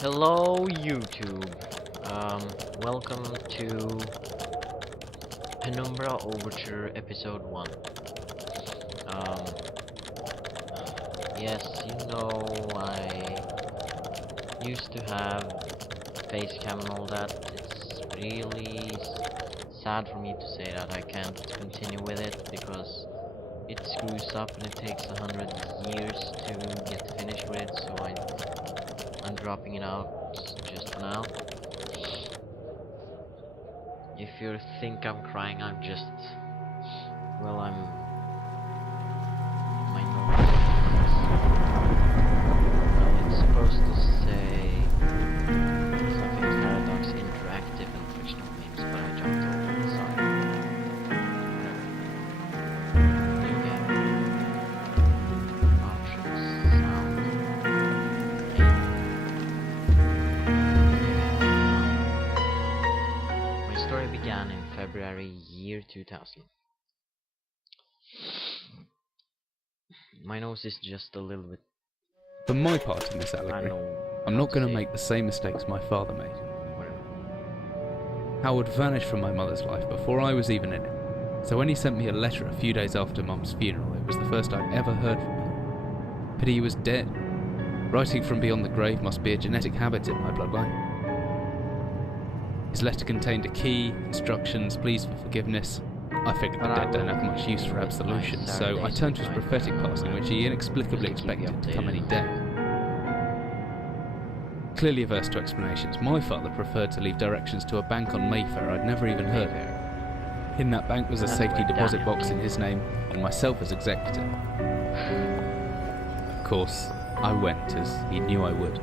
Hello YouTube. Welcome to Penumbra Overture episode 1. Yes, you know, I used to have face cam and all that. It's really sad for me to say that I can't continue with it because it screws up and it takes 100 years to get finished with it, so I'm dropping it out just for now. If you think I'm crying, I'm just... well, my nose. Well, it's supposed to say something Paradox Interactive and fictional games, but I jumped over the side. New game. Options. Sound. My story began in February year 2000. My nose is just a little bit... For my part in this I allegory, know I'm not going to say make the same mistakes my father made. whatever. Howard vanished from my mother's life before I was even in it, so when he sent me a letter a few days after Mum's funeral, it was the first I'd ever heard from him. Pity he was dead. Writing from beyond the grave must be a genetic habit in my bloodline. His letter contained a key, instructions, pleas for forgiveness. I figured the dead don't have much use for absolution, so I turned to his prophetic passing, which he inexplicably expected to come any day. Clearly averse to explanations, my father preferred to leave directions to a bank on Mayfair I'd never even heard of. In that bank was a safety deposit box in his name, and myself as executor. Of course, I went, as he knew I would.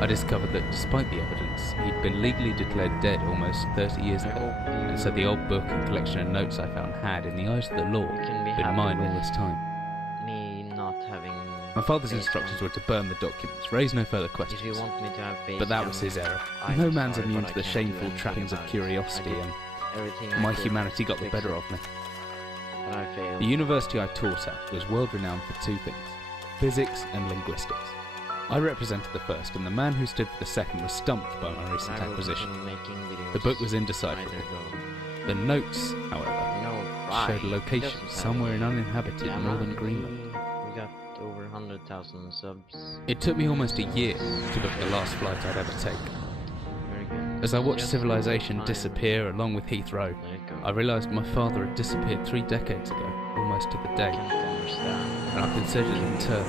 I discovered that despite the evidence, he'd been legally declared dead almost 30 years ago, and so the old book and collection of notes I found had, in the eyes of the law, been mine all this time. Me not having... My father's instructions were to burn the documents, raise no further If you questions. want me to have face But that cam, was his error. I'm No man's sorry, immune but to I the can't do shameful anything trappings of about it. curiosity, I did and everything I my could humanity to got the fix better it, of me. but I failed. The university I taught at was world renowned for two things: physics and linguistics. I represented the first, and the man who stood for the second was stumped by my recent I will acquisition. continue making videos. The book was indecipherable. Either go. The notes, however, No, showed a right. location Doesn't have somewhere in any- uninhabited Yeah, northern man, Greenland. We got over 100,000 subs. It took me almost a year to book the last flight I'd ever take. Very good. As I watched Just civilization time. disappear along with Heathrow, Let it go. I realised my father had disappeared 3 decades ago, almost to the I day, can't understand. and I considered in turn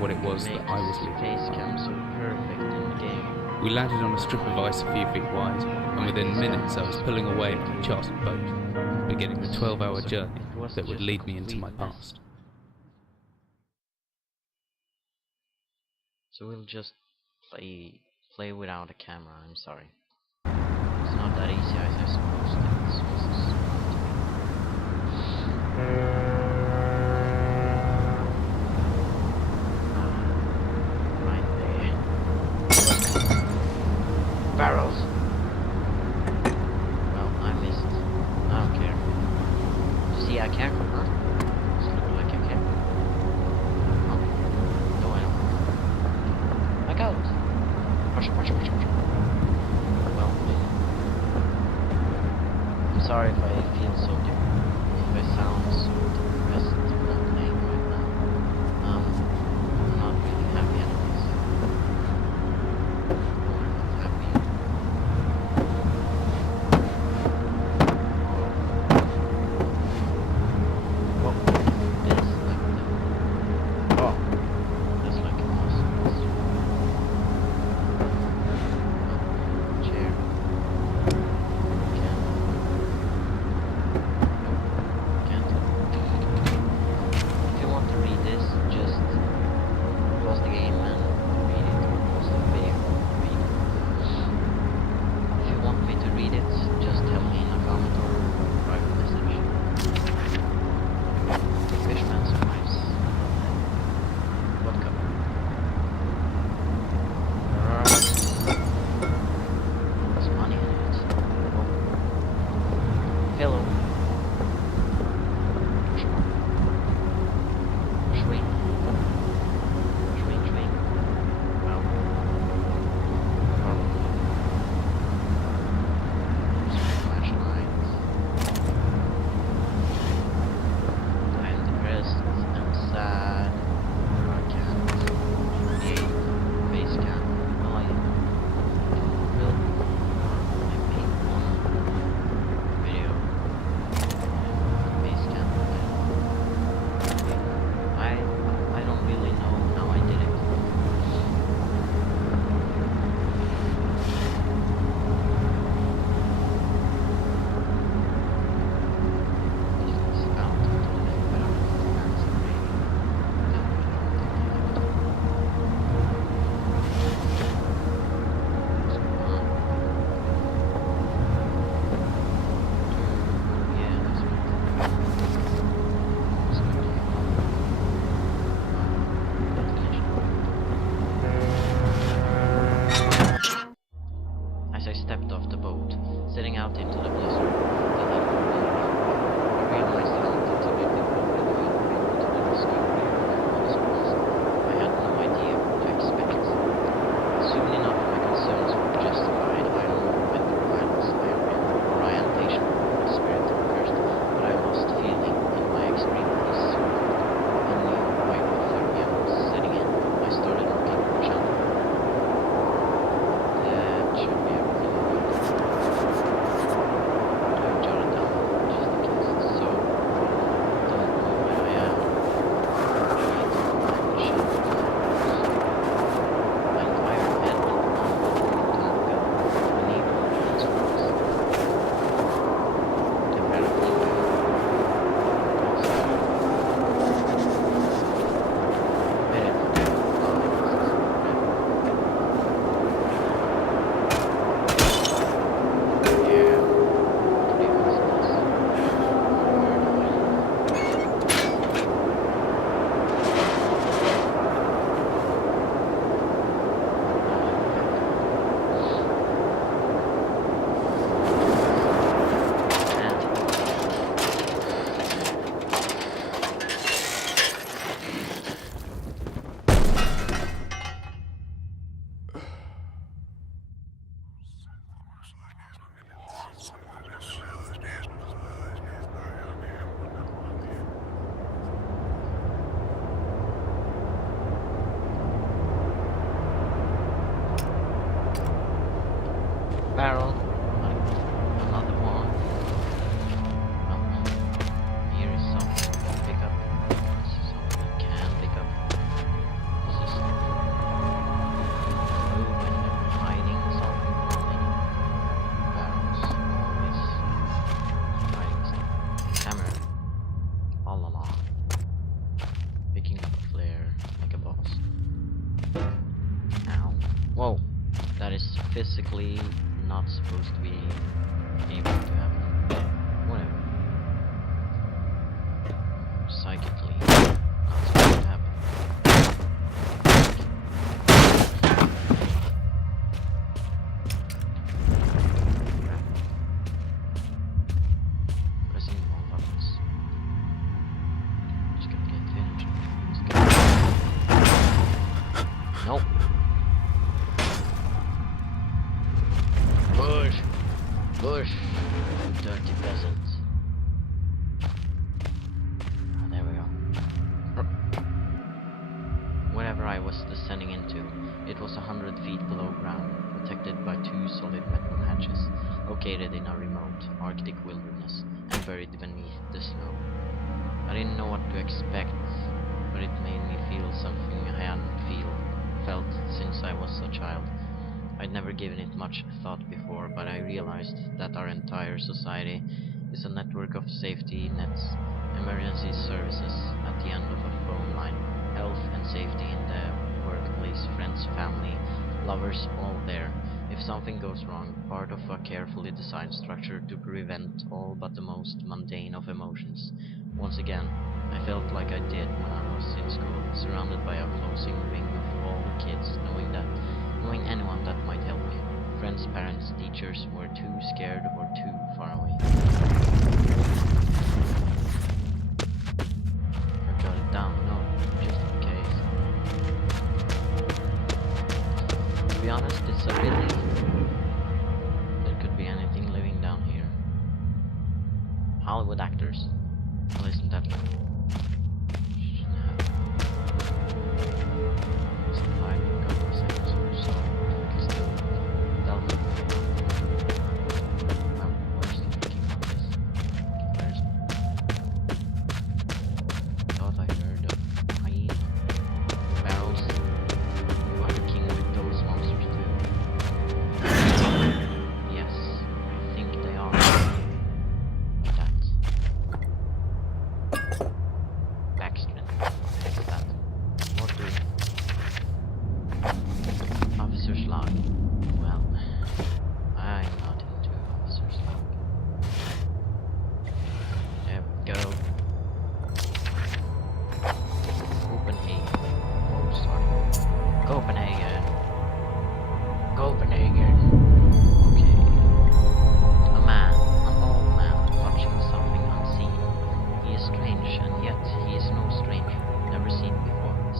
what it was that I was leaving Face behind. cam so perfect in the game. We landed on a strip of ice a few feet wide, and within minutes I was pulling away in my chartered boat, beginning the 12-hour journey It was that would just lead me into my complete mess. past. So we'll just play without a camera. I'm sorry. It's not that easy as I suppose. Right there. Barrels. Well, I missed. I don't care. See, I care, huh? Does it look like I care? Oh. No, I don't. Back out! Push. Well, I'm sorry if I feel so if I sound so depressed and not playing right now. I'm not really happy at this. No, I'm not happy. Oh, this like the... Oh, that's like a awesome. Chair. Can't. barrel. Another one. Oh, here is something to pick up. This is something you can pick up. This is food when they're hiding something from me. Barrels, always hiding stuff. Hammer. All along. Picking up a flare like a boss. Ow. Whoa. That is physically not supposed to be able to happen. Whatever. Psychically not supposed to happen. Pressing the wrong buttons. Just gonna get finished. Nope. Push! Push! Dirty peasants. There we go. Whatever I was descending into, it was 100 feet below ground, protected by 2 solid metal hatches, located in a remote Arctic wilderness, and buried beneath the snow. I didn't know what to expect, but it made me feel something I hadn't felt since I was a child. I'd never given it much thought before, but I realized that our entire society is a network of safety nets, emergency services at the end of a phone line, health and safety in the workplace, friends, family, lovers, all there. If something goes wrong, part of a carefully designed structure to prevent all but the most mundane of emotions. Once again, I felt like I did when I was in school, surrounded by a closing ring of all the kids, knowing anyone that might help me. Friends, parents, teachers were too scared or too far away. I got it down, no, just in case. To be honest, it's a relief. There could be anything living down here. Hollywood actors. Well, isn't that...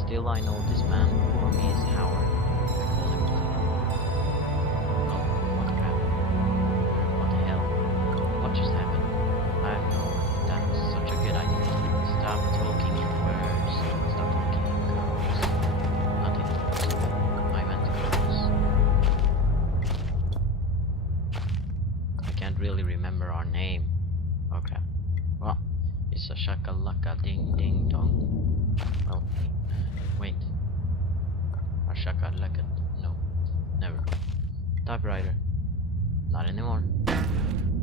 Still, I know this man before me is Howard. I call him Phil. Oh, what crap. What the hell? What just happened? I have no idea. That's such a good idea. Stop talking in words. Stop talking in girls. Not in words. I meant girls. I can't really remember our name. Okay. Well, it's a shakalaka ding ding dong. Well, wait. A shakalaka. No. Never. Typewriter. Not anymore.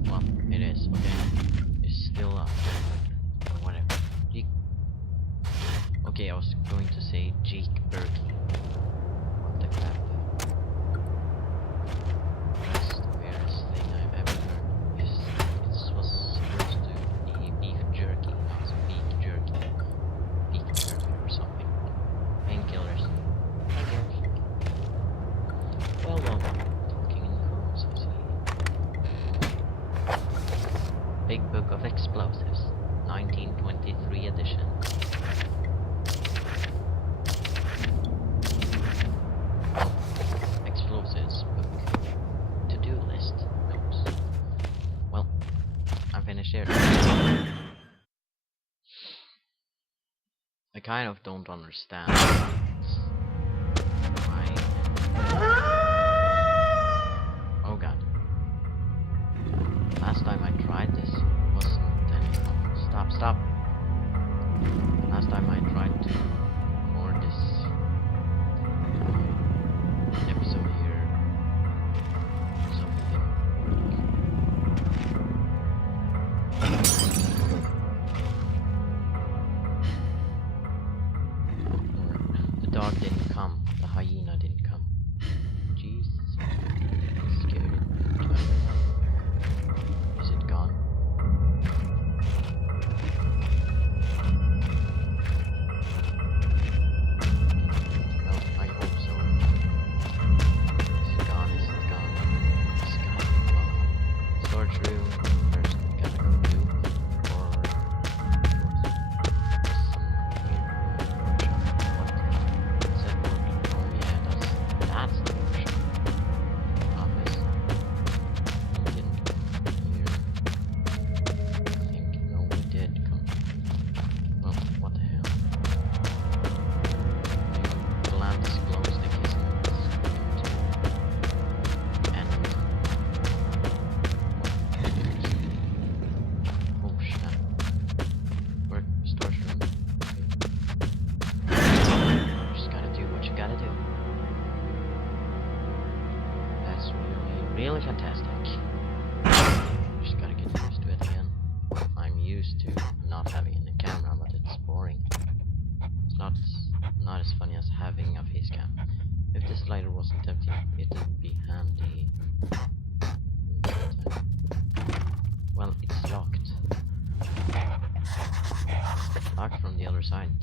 Well, it is. Okay. It's still a typewriter. Or whatever. Jeek. Okay, I was going to say Jeek Berkey. What the crap? That's the weirdest thing I've ever heard. It was supposed to be beef jerky, not beef jerky. Beef jerky or something. Painkillers. Well, talking in codes, I see. Big Book of Explosives, 1923 edition. Explosives book. To-do list. Notes. Well, I'm finished here. I kind of don't understand why. Oh god. one didn't come. The hyena didn't come. Jesus. Scared it. Is it gone? Well, I hope so. Is it gone? Is it gone? It's gone. Well, storage room. First, we gotta go do. Or some weird workshop. What? Is that work? Oh yeah, that's the workshop. Office. We didn't come here. I think no, we did come. Well, what the hell? The land is closed, the kiss and oh snap. Work storage room. Just gotta do what you gotta do. That's really fantastic. Just gotta get used to it again. I'm used to not having a camera, but it's boring. It's not as funny as having a face cam. If this lighter wasn't empty, it would be handy. Well, it's locked. Locked from the other side.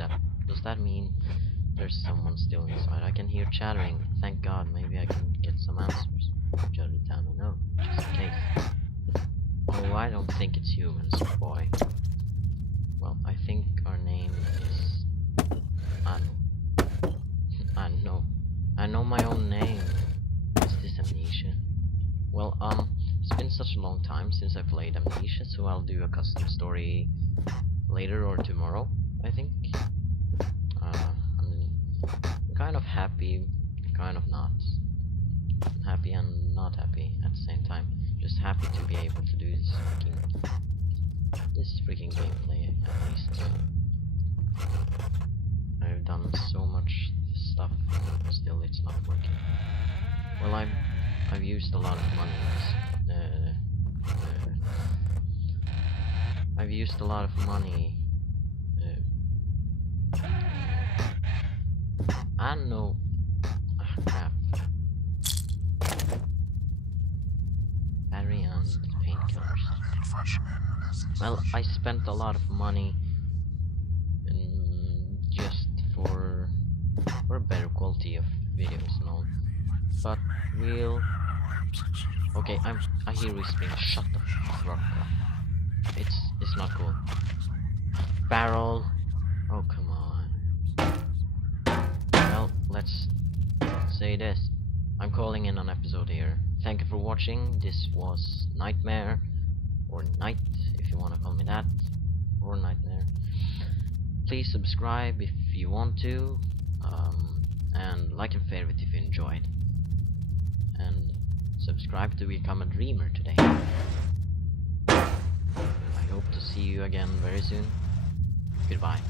Does that mean there's someone still inside? I can hear chattering. Thank God, maybe I can get some answers. Jot it down a note, just in case. Oh, I don't think it's humans, boy. Well, I think our name is I know my own name. Is this Amnesia? Well, it's been such a long time since I played Amnesia, so I'll do a custom story later or tomorrow, I think. I'm kind of happy, kind of not. I'm happy and not happy at the same time. Just happy to be able to do this freaking gameplay, at least. I've done so much stuff, still it's not working. Well, I've used a lot of money. I've used a lot of money. I don't know. Ah, crap. Battery and painkillers. Well, I spent a lot of money just for a better quality of videos and all. But we'll... Okay, I hear whispering. Shut the fuck up. It's not cool. Barrel. Oh, come on. Well, let's say this. I'm calling in an episode here. Thank you for watching. This was Nightmare, or Night, if you want to call me that, or Nightmare. Please subscribe if you want to, and like and favorite if you enjoyed. And subscribe to become a dreamer today. I hope to see you again very soon. Goodbye.